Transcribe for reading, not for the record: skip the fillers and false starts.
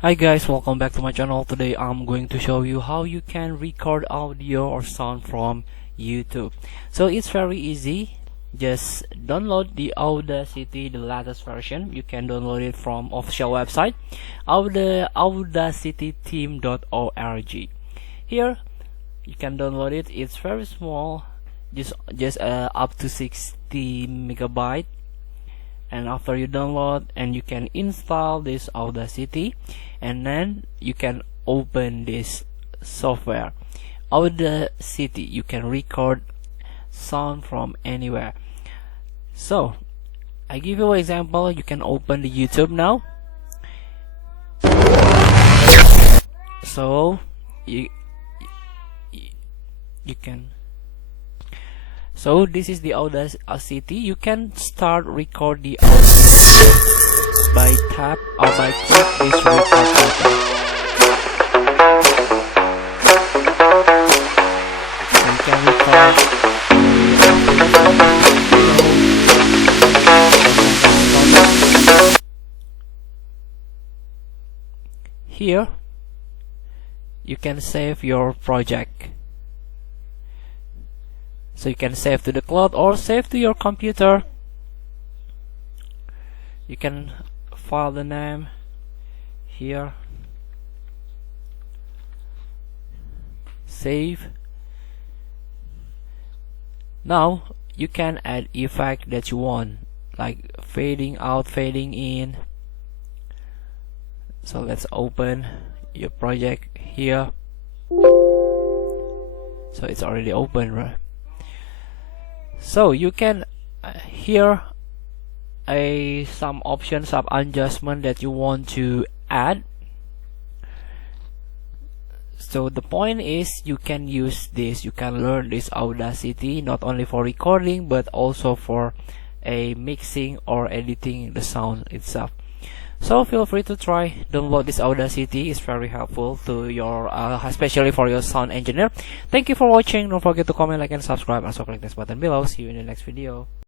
Hi guys, welcome back to my channel. Today I'm going to show you how you can record audio or sound from YouTube. So it's very easy. Just download the Audacity, the latest version. You can download it from official website audacityteam.org. Here you can download it. It's very small, just up to 60 megabyte. And after you download, and you can install this Audacity, and then you can open this software Audacity. You can record sound from anywhere. So I give you an example. You can open the YouTube now. So you can. So this is the Audacity. You can start record the audio by tap or by click this record button. So you can record here. You can save your project. So you can save to the cloud or save to your computer. You can file the name here, save. Now you can add effect that you want, like fading out, fading in. So let's open your project here. So it's already open, right? So you can here some options of adjustment that you want to add. So the point is, you can use this, you can learn this Audacity not only for recording but also for a mixing or editing the sound itself. So feel free to try, download this Audacity. It's very helpful to your especially for your sound engineer. Thank you for watching. Don't forget to comment, like, and subscribe. Also click this button below. See you in the next video.